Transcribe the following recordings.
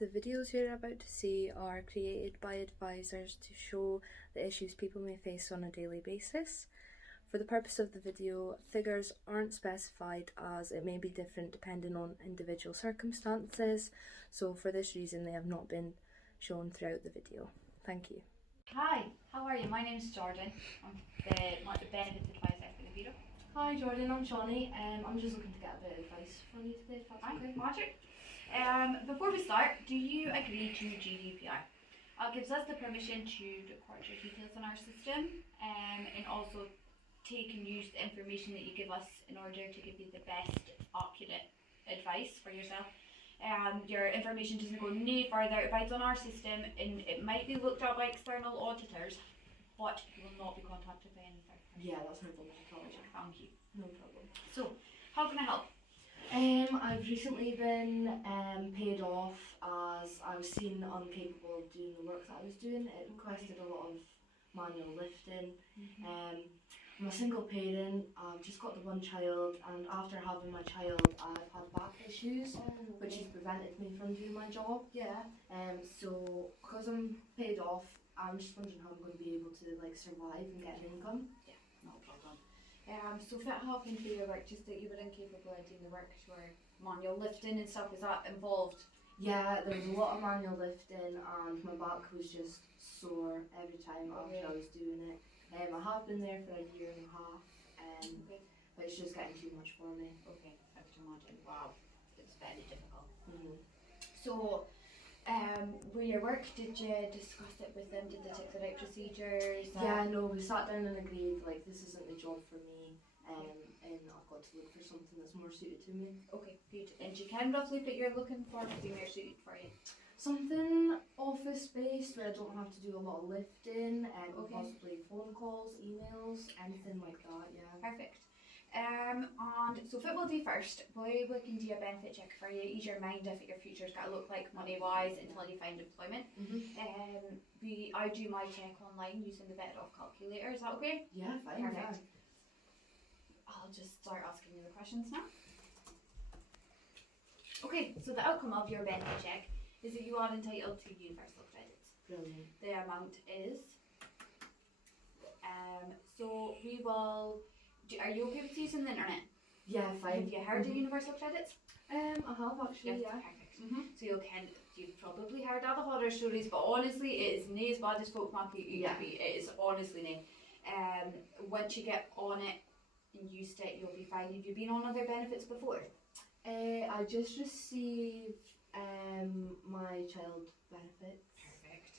The videos you're about to see are created by advisors to show the issues people may face on a daily basis. For the purpose of the video, figures aren't specified as it may be different depending on individual circumstances, so for this reason they have not been shown throughout the video. Thank you. Hi, how are you? My name is Jordan. I'm the benefits advisor for the Bureau. Hi Jordan, I'm Shawnee. I'm just looking to get a bit of advice from you today, if that's okay. Magic. Before we start, do you agree to GDPR? It gives us the permission to record your details in our system and also take and use the information that you give us in order to give you the best accurate advice for yourself. Your information doesn't go no further. It bides on our system and it might be looked at by external auditors, but you will not be contacted by any third party. Yeah, that's no problem at all. Thank you. No problem. So, how can I help? I've recently been paid off as I was seen incapable of doing the work that I was doing. It requested a lot of manual lifting. I'm a single parent, I've just got the one child, and after having my child I've had back issues which has prevented me from doing my job. Yeah. So because I'm paid off, I'm just wondering how I'm going to be able to survive and get an income. Yeah, no problem. So if it happened for your work, just that you were incapable of doing the work, you were manual lifting and stuff, is that involved? Yeah, there was a lot of manual lifting and my back was just sore every time after I was doing it. I have been there for a year and a half, but it's just getting too much for me. Okay, I can imagine. Wow, it's very difficult. So, with your work, did you discuss it with them? Did they take the right procedures? yeah, no, we sat down and agreed this isn't the job for me, and I've got to look for something that's more suited to me. Okay, good. And you can roughly what you're looking for to be more suited for you? Something office-based where I don't have to do a lot of lifting, and possibly phone calls, emails, anything like that, yeah. Perfect. And so what we'll do first, we can do a benefit check for you, ease your mind of what your future's got to look like money-wise until you find employment. I do my check online using the Better Off calculator, is that okay? Yeah, fine. Perfect. Yeah. I'll just start asking you the questions now. Okay, so the outcome of your benefit check is that you are entitled to universal credits. Brilliant. The amount is, so we will, are you okay with using the internet? Yeah, fine. Have you heard of universal credits? I have actually, yeah. Perfect. So you've probably heard other horror stories, but honestly it is nae as bad as folk make it to be. It is honestly nae. Once you get on it and used it, you'll be fine. Have you been on other benefits before? I just received my child benefit. Perfect.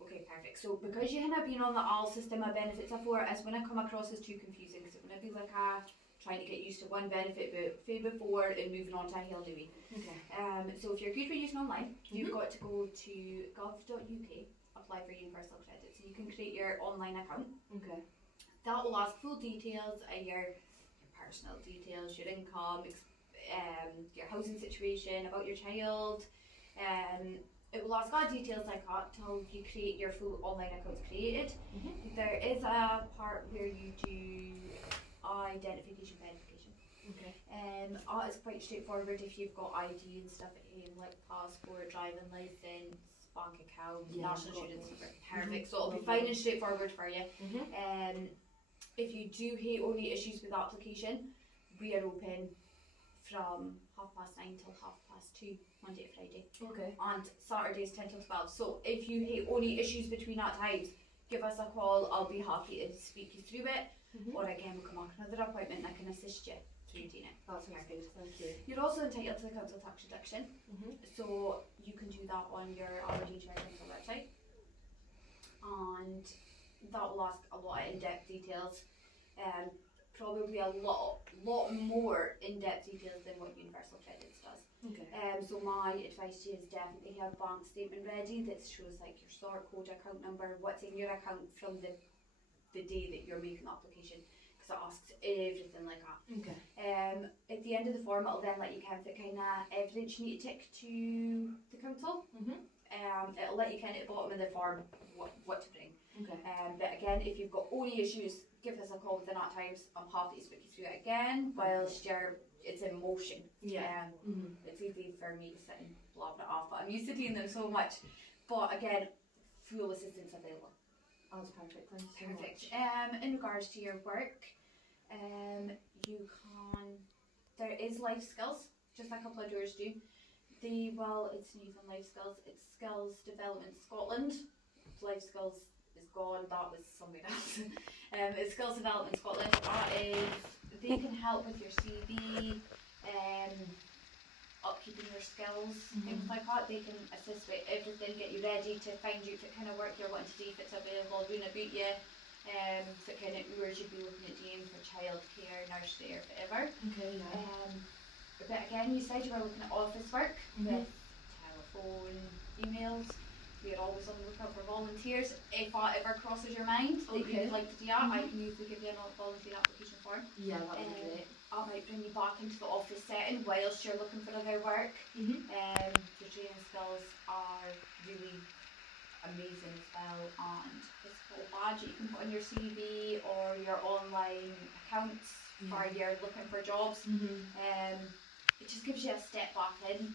Okay, perfect. So because you haven't been on the AL system of benefits before, it's going to come across as too confusing because it's going to be like trying to get used to one benefit before and moving on to a whole new. Okay. So if you're good for using online, you've got to go to gov.uk, apply for universal credit. So you can create your online account. Okay. That will ask full details, your personal details, your income, your housing situation, about your child. It will ask all details like that till you create your full online account created. There is a part where you do identification verification. Okay. It's quite straightforward if you've got ID and stuff at home, like passport, driving license, bank account, national insurance. Perfect. So it'll be fine and straightforward for you. If you do hate any issues with the application, we are open from 9:30 till 2:30, Monday to Friday. Okay. And Saturdays 10 till 12. So if you hate any issues between that times, give us a call. I'll be happy to speak you through it. Or again, we'll come on another appointment and I can assist you through doing it. That sounds good, thank you. You're also entitled to the council tax reduction. So you can do that on your Aberdeen Council website. And that will ask a lot of in-depth details. Probably a lot more in-depth details than what Universal Credits does. Okay. So my advice to you is definitely have a bank statement ready that shows your sort code, account number, what's in your account from the day that you're making the application, because it asks everything like that. Okay. At the end of the form, it'll then let you count the kind of evidence you need to tick to the council. It'll let you count at the bottom of the form what to bring. Okay. But again, if you've got any issues, give us a call within that time. I'm happy to speak you through it again whilst it's in motion. Yeah. It's easy for me to sit and blab it off, but I'm used to doing them so much. But again, full assistance available. That's perfect. Thank you so Perfect. much. In regards to your work, there is life skills, just like Couple of Doors do. It's not even life skills, it's Skills Development Scotland. Life skills is gone, that was something else. It's Skills Development Scotland. They can help with your CV, upkeeping your skills, things like that. They can assist with everything, get you ready to find out what kind of work you're wanting to do, if it's available, doing about you, what kind of hours you'd be looking at doing for childcare, nursery or whatever. Okay, yeah. But again, you said you were looking at office work with telephone, emails. We are always on the lookout for volunteers. If that ever crosses your mind that you would like to do that, I can usually give you a volunteer application form. Yeah, that would be great. I might bring you back into the office setting whilst you're looking for other work. Your training skills are really amazing as well, and this little badge that you can put on your CV or your online accounts for you're looking for jobs. It just gives you a step back in,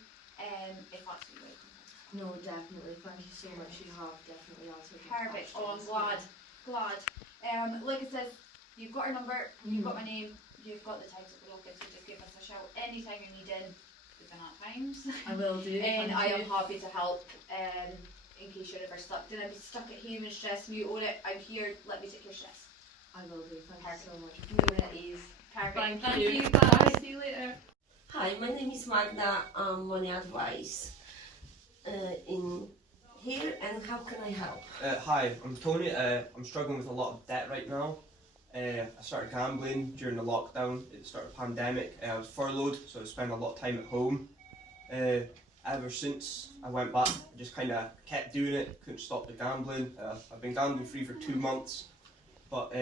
if that's what you're looking for. No, definitely. Thank you so much. You have definitely answered my Perfect. questions. Oh, I'm glad. Like I said, you've got our number, you've got my name, you've got the times that we're looking, so just give us a shout anytime you're needing within that times. I will do. And Thank I am you. happy to help in case you're ever stuck. Don't be stuck at home and stressing you on it. I'm here, let me take your stress. I will do. Thank Perfect. you so much. Really at ease. Perfect. Thank you. Bye. See you later. Hi, my name is Magda. I'm Money Advice in here, and how can I help? Hi, I'm Tony. I'm struggling with a lot of debt right now. I started gambling during the lockdown. It started a pandemic. I was furloughed, so I spent a lot of time at home. Ever since I went back, I just kind of kept doing it. Couldn't stop the gambling. I've been gambling free for 2 months, but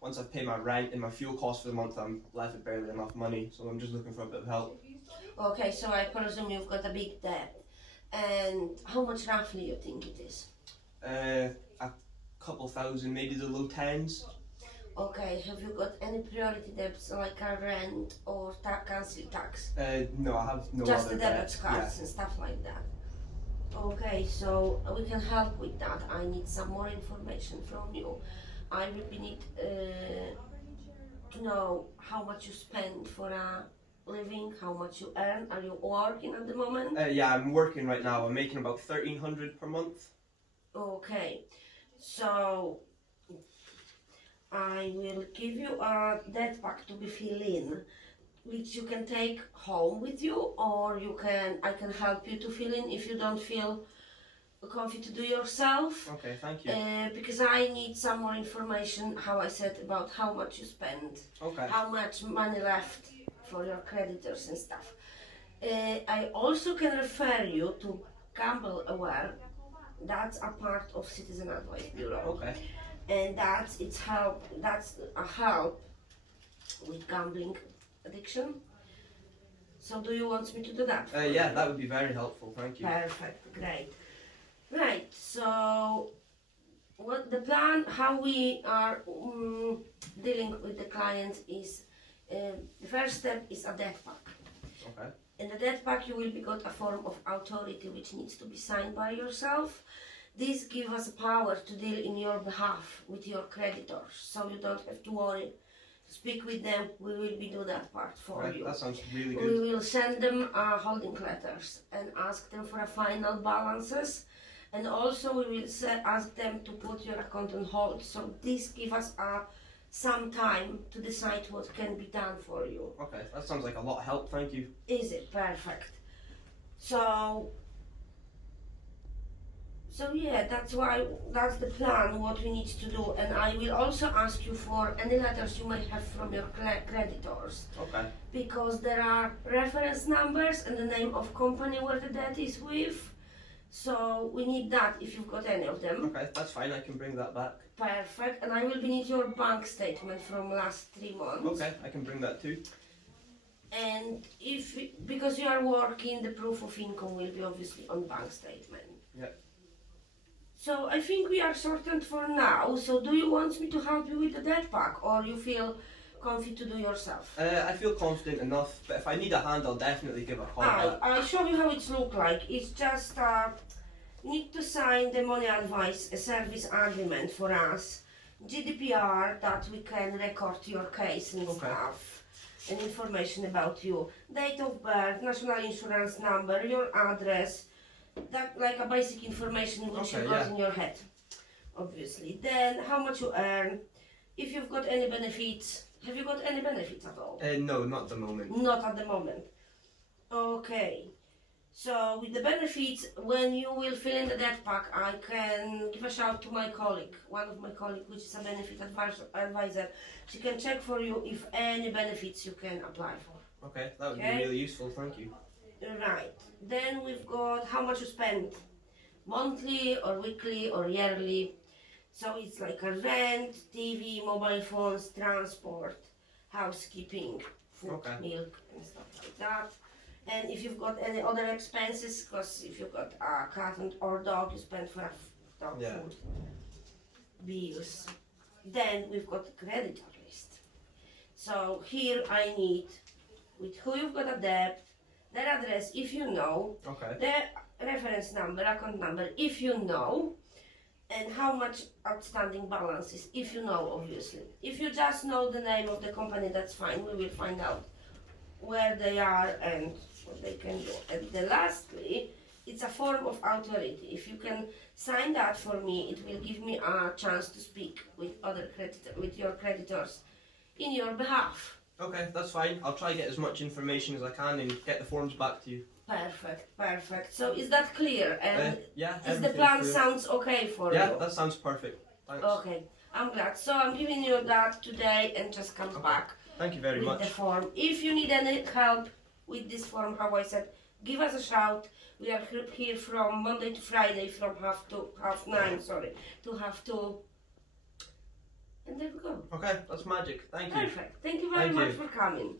once I've paid my rent and my fuel costs for the month, I'm left with barely enough money. So I'm just looking for a bit of help. Okay, so I presume you've got a big debt. And how much roughly you think it is? A couple thousand, maybe the low tens. Okay, have you got any priority debts like a rent or council tax? No, I have no Just other the debit debt. cards and stuff like that. Okay, so we can help with that. I need some more information from you. I will need to know how much you spend for a living, how much you earn. Are you working at the moment? Yeah, I'm working right now. I'm making about 1,300 per month. Okay, so I will give you a debt pack to be filled in, which you can take home with you, or I can help you to fill in if you don't feel comfy to do yourself. Okay, thank you. Because I need some more information, how I said, about how much you spend, Okay. how much money left for your creditors and stuff. I also can refer you to Gamble Aware. That's a part of Citizen Advice Bureau. Okay. And that's a help with gambling addiction. So do you want me to do that? Yeah, that would be very helpful. Thank you. Perfect, great. Right, so what the plan, how we are dealing with the clients is the first step is a debt pack. Okay. In the debt pack you will be got a form of authority which needs to be signed by yourself. This gives us power to deal in your behalf with your creditors, so you don't have to worry. Speak with them, we will be do that part for Right, you. that sounds really We good. will send them holding letters and ask them for a final balances, and also we will ask them to put your account on hold. So this gives us some time to decide what can be done for you. Okay, that sounds like a lot of help. Thank you. Is it perfect? So yeah, that's the plan, what we need to do. And I will also ask you for any letters you may have from your creditors, Okay. because there are reference numbers and the name of company where the debt is with. So we need that if you've got any of them. Okay, that's fine. I can bring that back. Perfect. And I will need your bank statement from last 3 months. Okay, I can bring that too. And because you are working, the proof of income will be obviously on bank statement. Yeah. So I think we are sorted for now. So do you want me to help you with the debt pack, or you feel comfy to do yourself? I feel confident enough, but if I need a hand, I'll definitely give a call back. I'll show you how it's look like. It's just need to sign the money advice service agreement for us, GDPR, that we can record your case and Okay. stuff, and information about you, date of birth, national insurance number, your address, that like a basic information which Okay, you got yeah. in your head, obviously. Then how much you earn, if you've got any benefits. Have you got any benefits at all? No, not at the moment. Not at the moment. Okay. So with the benefits, when you will fill in the debt pack, I can give a shout to my colleague, one of my colleagues, which is a benefit advisor. She can check for you if any benefits you can apply for. Okay, that would Okay. be really useful, thank you. Right. Then we've got how much you spend, monthly or weekly or yearly. So it's like a rent, TV, mobile phones, transport, housekeeping, food, Okay. milk, and stuff like that. And if you've got any other expenses, because if you've got a cat or dog, you spend for dog Yeah. food, bills. Then we've got the creditor list. So here I need with who you've got a debt, their address if you know, Okay. the reference number, account number if you know, and how much outstanding balance is if you know, obviously. If you just know the name of the company, that's fine. We will find out where they are and what they can do. And the lastly, it's a form of authority. If you can sign that for me, it will give me a chance to speak with with your creditors in your behalf. Okay, that's fine. I'll try to get as much information as I can and get the forms back to you. Perfect, perfect. So is that clear? And Yeah, is the everything's plan clear. sounds okay for Yeah, you? that sounds perfect. Thanks. Okay, I'm glad. So I'm giving you that today and just come back Thank you very with much. the form. If you need any help with this form, how I said, give us a shout. We are here from Monday to Friday from half 9, to half 2. And there we go. Okay, that's magic. Thank you. Perfect. Thank you very Thank much you. for coming.